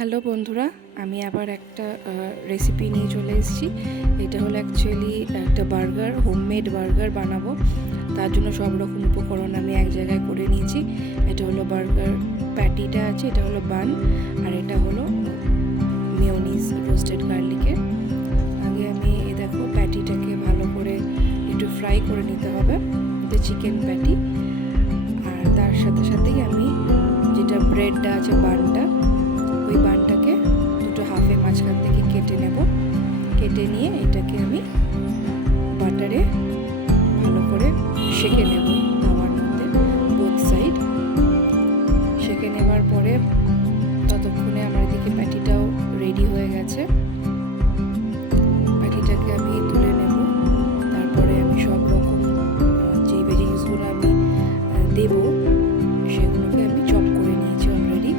Hello বন্ধুরা, আমি আবার একটা রেসিপি নিয়ে চলে এসেছি। এটা হলো অ্যাকচুয়ালি একটা বার্গার, হোমমেড বার্গার বানাবো। তার জন্য সব রকম উপকরণ আমি এক জায়গায় করে নিয়েছি। এটা হলো বার্গার প্যাটিটা আছে, এটা হলো বান, আর এটা হলো মেয়োনিজ রোস্টেড গার্লিকের। আগে আমি দেখো প্যাটিটাকে ভালো করে একটু ফ্রাই করে নিতে হবে, এটা চিকেন প্যাটি। আর তার সাথে সাথেই আমি যেটা ব্রেডটা আছে, বানটা, ওই বানটাকে দুটো হাফে মাঝখান থেকে কেটে নেব। কেটে নিয়ে এটাকে আমি বাটারে ভালো করে সেঁকে নেব, তাওয়ার মধ্যে বোথ সাইড। সেঁকে নেবার পরে ততক্ষণে আমার এদিকে প্যাটিটাও রেডি হয়ে গেছে। প্যাটিটাকে আমি তুলে নেব। তারপরে আমি সব রকম যে ভেজিটেবলসগুলো আমি দেবো সেগুলোকে আমি চপ করে নিয়েছি অলরেডি।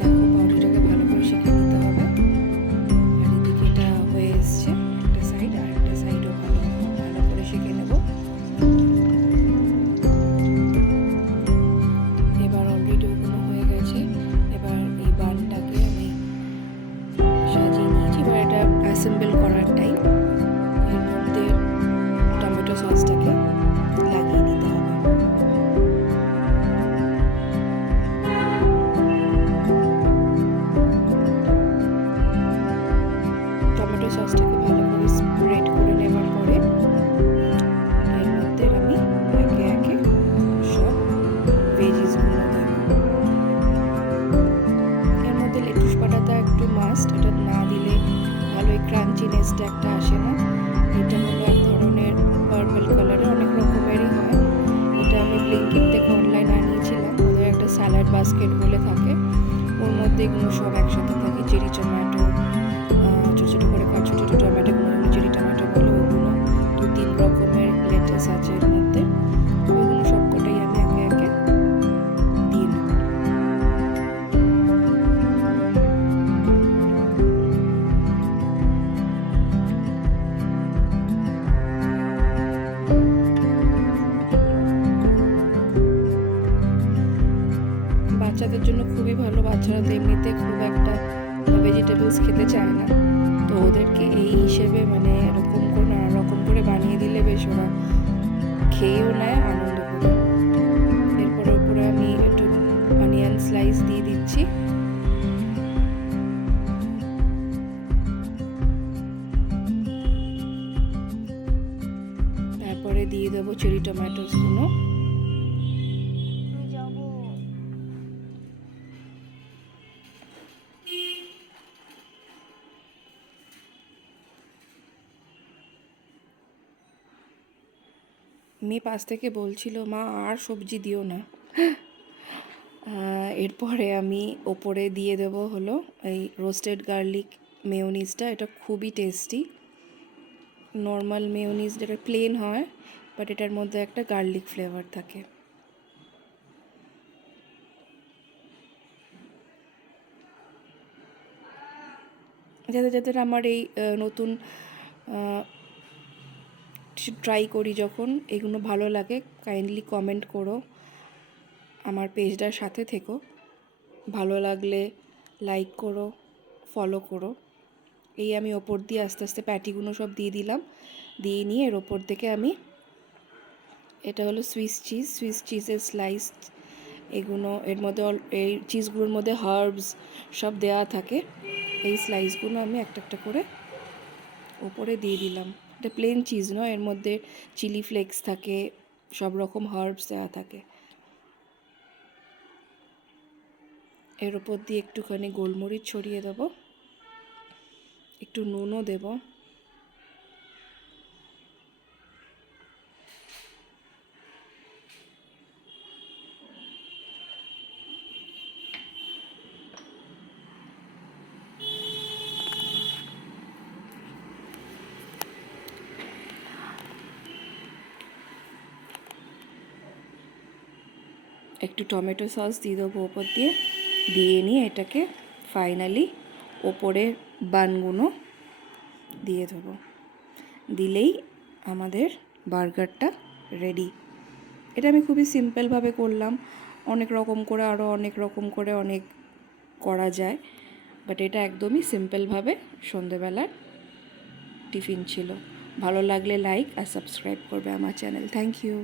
দেখো পাউডারটাকে ভালো করে সেঁকে নিতে হবে। আর এদিকে এটা হয়ে এসছে একটা সাইড, আর একটা সাইডও ভালো করে সেঁকে নেব। এবার অলরেডি ওগুলো হয়ে গেছে। এবার এই বানটাকে আমি সাজিয়ে নিয়েছি। এবার এটা অ্যাসেম্বল করার টাইম। এর মধ্যে টমেটো সসটাকে লাগিয়ে নিতে হবে। টমেটো সসটাকে ভালো করে স্প্রেড করে নেওয়ার পরে এর মধ্যে আমি একে একে সব ভেজিসগুলো দেব। এর মধ্যে লেটুস বাটাটা একটু মাস্ট, এটা না দিলে ভালো এই ক্রাঞ্চিনেসটা একটা আসে না। এটা হলো এক ধরনের পার্পল কালারের, অনেক রকমেরই হয়। এটা আমি ব্লিঙ্কিট থেকে অনলাইন আনিয়েছিলাম। ওদের একটা স্যালাড বাস্কেট বলে থাকে, ওর মধ্যে এগুলো সব একসাথে থাকে। চেরি টমেটো, ছোটো ছোটো করে ছোটো ছোটো টমেটোগুলো চেরি টমেটো বলে, ওগুলো 2-3 রকমের লেটাস আছে এর মধ্যে। ওইগুলো সবকটাই আমি একে একে দিয়ে নেব। বাচ্চাদের জন্য খুবই ভালো। বাচ্চারা তো এমনিতে খুব একটা ভেজিটেবলস খেতে চায় না, তো ওদেরকে এই হিসেবে মানে এরকম করে নানা রকম করে বানিয়ে দিলে বেশ ওরা খেয়েও নেয় আনন্দ করে। এরপরে উপরে আমি একটু অনিয়ন স্লাইস দিয়ে দিচ্ছি। তারপরে দিয়ে দেবো চেরি টমেটোসগুলো। মেয়ে পাশ থেকে বলছিল, মা আর সবজি দিও না। এরপরে আমি ওপরে দিয়ে দেব হলো এই রোস্টেড গার্লিক মেয়োনিজটা। এটা খুবই টেস্টি। নর্মাল মেয়োনিজ যেটা প্লেন হয়, বাট এটার মধ্যে একটা গার্লিক ফ্লেভার থাকে। যাদের যাদের আমার এই নতুন ট্রাই করি যখন, এগুলো ভালো লাগে, কাইন্ডলি কমেন্ট করো, আমার পেজটার সাথে থেকো। ভালো লাগলে লাইক করো, ফলো করো। এই আমি ওপর দিয়ে আস্তে আস্তে প্যাটিগুলো সব দিয়ে দিলাম। দিয়ে নিয়ে এর ওপর থেকে আমি, এটা হলো সুইস চিজের স্লাইস। এগুলো এর মধ্যে এই চিজগুলোর মধ্যে হার্বস সব দেওয়া থাকে। এই স্লাইসগুলো আমি একটা একটা করে ওপরে দিয়ে দিলাম। এটা প্লেন চিজ নয়, এর মধ্যে চিলি ফ্লেক্স থাকে, সব রকম হার্বস দেওয়া থাকে। এর ওপর দিয়ে একটুখানি গোলমরিচ ছড়িয়ে দেবো, একটু নুনও দেব। একটু টমেটো সস দিয়ে দেবো ওপর দিয়ে। দিয়ে নিয়ে এটাকে ফাইনালি ওপরে বানগুলো দিয়ে দেবো। দিলেই আমাদের বার্গারটা রেডি। এটা আমি খুবই সিম্পলভাবে করলাম। অনেক রকম করে, আরও অনেক রকম করে অনেক করা যায়, বাট এটা একদমই সিম্পলভাবে সন্ধেবেলার টিফিন ছিল। ভালো লাগলে লাইক আর সাবস্ক্রাইব করবে আমার চ্যানেল। Thank you.